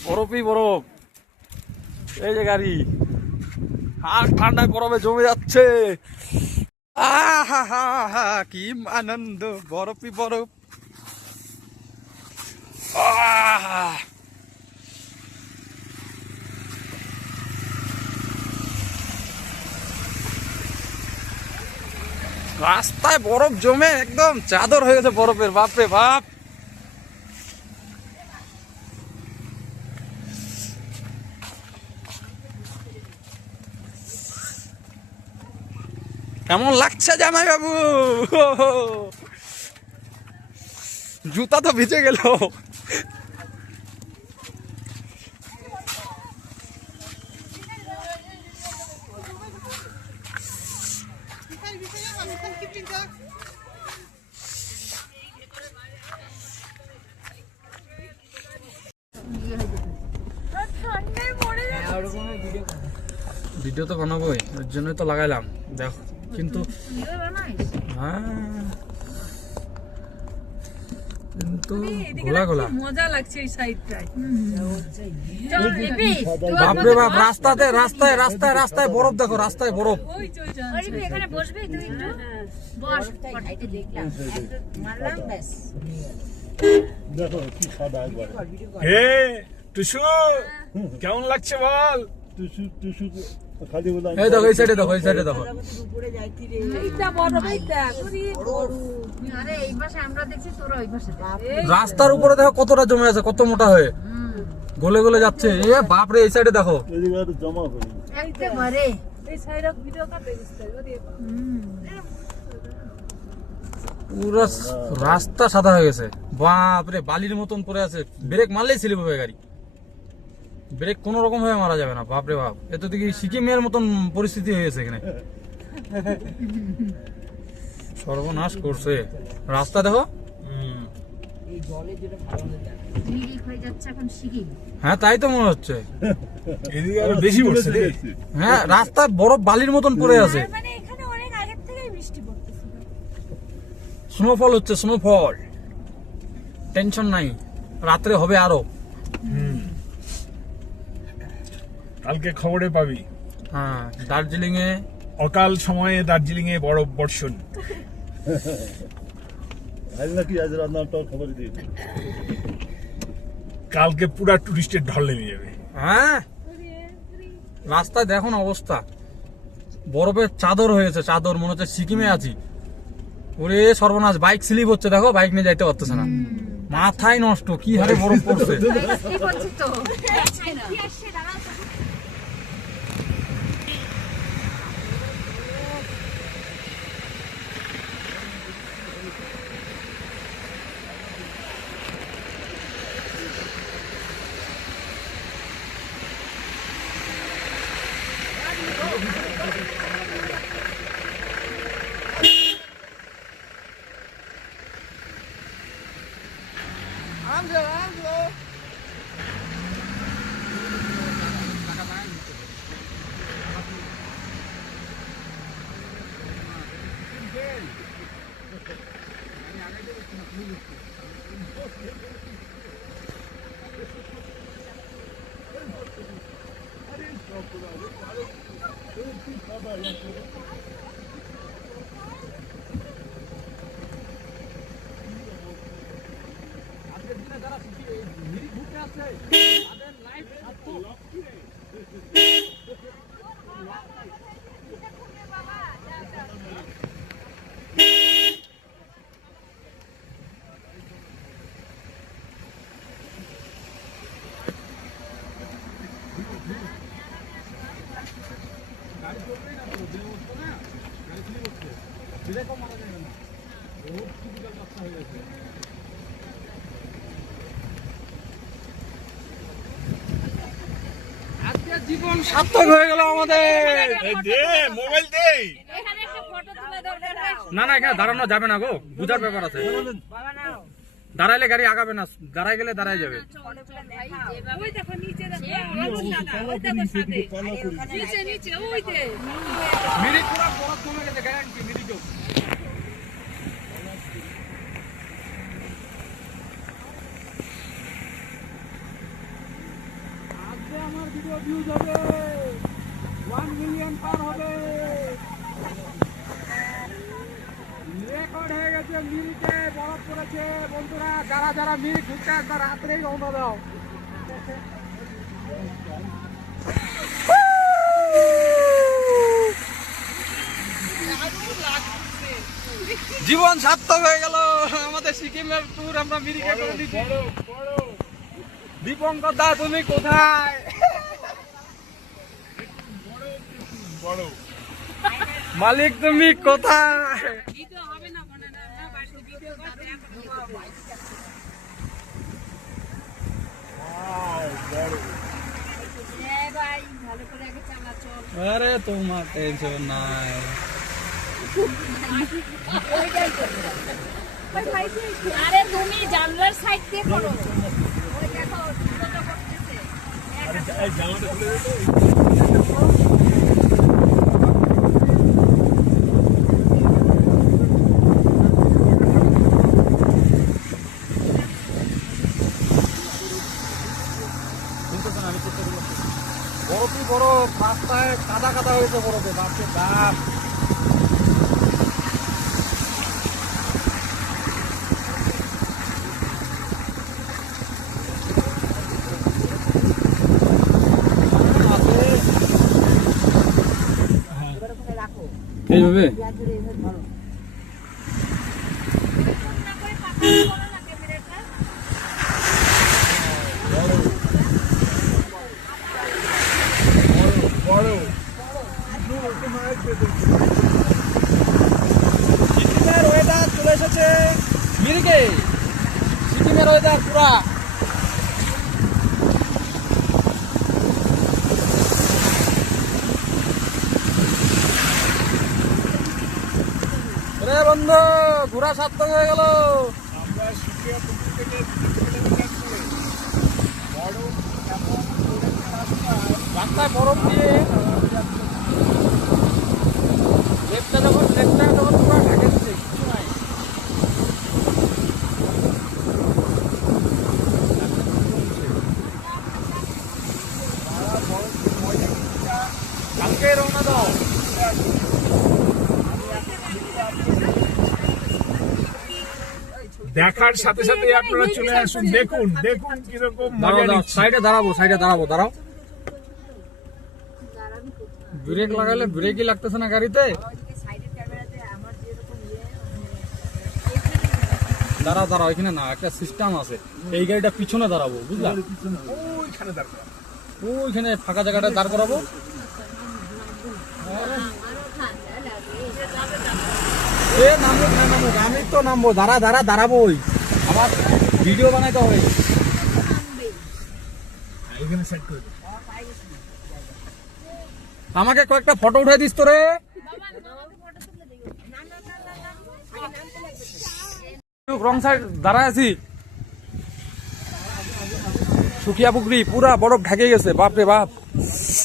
বরফই বরফ। এই যে গাড়ি আর ঠান্ডায় বরফে জমে যাচ্ছে। আহা কি আনন্দ, বরফই বরফ। রাস্তায় বরফ জমে একদম চাদর হয়ে গেছে বরফের, বাপরে বাপ। কেমন লাগছে জামাই বাবু? জুতা তো ভিজে গেল। ভিডিও তো বানাবোই, ওর জন্যই তো লাগাইলাম। দেখো কিন্তু কিন্তু গোলা গোলা মজা লাগছে এই সাইডটায়। বাপরে বাপ, রাস্তাতে রাস্তায় রাস্তায় রাস্তায় বরফ, দেখো রাস্তায় বরফ। এখানে বসবি তুই একটু বস, দেখলাম মারলাম ব্যাস। দেখো কি সাদা একবার। হে টুসু, কেমন লাগছে বল? টুসু টুসু খালি বলা। এই দেখো, এই সাইডে দেখো, এই সাইডে দেখো। এইটা বড়, এইটা আরে এই পাশে আমরা দেখছি, তোরা ওই পাশে দেখ। রাস্তার উপরে দেখো কতটা জমে আছে, কত মোটা হয়ে গলে গলে যাচ্ছে। এ বাপরে, এই সাইডে দেখো। এদিকে আর জমা করি একেবারে এই সাইডে ভিডিও কাটে দিচ্ছে। পুরো রাস্তা সাদা হয়ে গেছে। বাপরে, বালির মতন পড়ে আছে। ব্রেক মারলেই স্লিপ হবে গাড়ি, ব্রেক কোন রকম ভাবে মারা যাবে না। বাপরে বাপ, এত দেখি সিকিমের মতন পরিস্থিতি হয়ে গেছে এখানে। সর্বনাশ করছে রাস্তা, দেখো। মিরিক হয়ে যাচ্ছে এখন সিকিম। হ্যাঁ তাই তো মনে হচ্ছে। এদিকে আরো বেশি পড়ছে রে। হ্যাঁ, রাস্তায় বরফ বালির মতন পড়ে আছে। মানে এখানে অনেক আগের থেকেই বৃষ্টি পড়তেছিল। স্নোফল হচ্ছে, স্নোফল। টেনশন নাই, রাত্রে হবে আরো। কালকে খবরে পাবি হ্যাঁ, দার্জিলিং এ অকাল সময়ে দার্জিলিং এ বরফ বর্ষণ। আজ নাকি আজ রান্নাটার খবর দিয়েছি। কালকে পুরা টুরিস্টের ঢল নেমে যাবে। হ্যাঁ, রাস্তায় দেখো না অবস্থা, বরফের চাদর হয়েছে, চাদর। মনে হচ্ছে সিকিমে আছি। ওরে সর্বনাশ, বাইক স্লিপ হচ্ছে, দেখো বাইক নিয়ে যাইতে পারতেছে না। মাথায় নষ্ট, কি হারে বরফ পড়ছে। কি করছিস তো? জীবন সার্থক হয়ে গেল আমাদের। মোবাইল দে। এখানে একটা ফটো তুলে দরকার। না না, এখানে দাঁড়ানো যাবে না গো, বুঝার ব্যাপার আছে। দাঁড়াইলে গাড়ি আগাবে না, দাঁড়াই গেলে দাঁড়াই যাবে। ওই দেখো নিচে, দেখো ওই দেখো সাথে নিচে নিচে ওই যে মিরিক পুরো বরফ কমে গেছে, গ্যারান্টি মিরিকেও। আমার ভিডিও ভিউজ হবে 1 মিলিয়ন পার হবে। রেকর্ড হয়ে গেছে, মিরিকে বরফ পড়েছে বন্ধুরা। যারা যারা মিরিক ঘুরতে আসবে রাত্রেই রওনা দাও। জীবন সার্থক হয়ে গেল আমাদের সিকিমের ট্যুর আমরা মিরিকে করে দিচ্ছি। দীপঙ্কর দা তুমি কোথায়? বড় মালিক তুমি কোথায়? ভিডিও হবে না মনে না বাড়িতে ভিডিও করতে ভাই ভালো করে আগে চালাচল। আরে তোমার টেনশন নাই। আরে তুমি জানলার সাইড দিয়ে করো। ওই দেখো কত করতেছে। এই জামাটা খুলে দে তো। বরফই বরফ, রাস্তায় কাদা কাদা হয়েছে বরফে, বাপরে বাপ। এইভাবে না করে পাতা করো না ক্যামেরাটা। বড় সিকিমের ওয়েদার চলে এসেছে মিরিকে। সিকিমের ওয়েদার পুরা রে বন্ধু, ঘোরা সার্থক হয়ে গেল। আমরা সুকিয়া পুকুর থেকে 2 কিলোমিটার দূরে বড় এমন রাস্তায় বরফ দিয়ে লেকটা যখন পুরো ঢেকে দিচ্ছে, কিছু নাই। কালকে রওনা দাও। দেখার সাথে সাথে আপনারা চলে আসুন, দেখুন দেখুন কিরকম মজা দাঁড়াও, নিচ্ছি। সাইডে দাঁড়াবো, দাঁড়াও। ব্রেক লাগালে ব্রেকই লাগতেছে না গাড়িতে। দাঁড়াও, এখানে না, একটা সিস্টেম আছে। এই গাড়িটা পিছনে দাঁড়াবো, বুঝলা? ওইখানে দরকার। ওইখানে ফাঁকা জায়গাটা দাঁড় করাবো। নামুক, আমি তো নামবো। দাঁড়াবোই, আবার ভিডিও বানাইতে হবে। এখানে সেট করে দিন। আমাকে কয়েকটা ফটো উঠাই দিস তো রে। রং সাইড দাঁড়ায় আছি। সুকিয়া পুকুরি পুরা বরফ ঢেকে গেছে, বাপরে বাপ।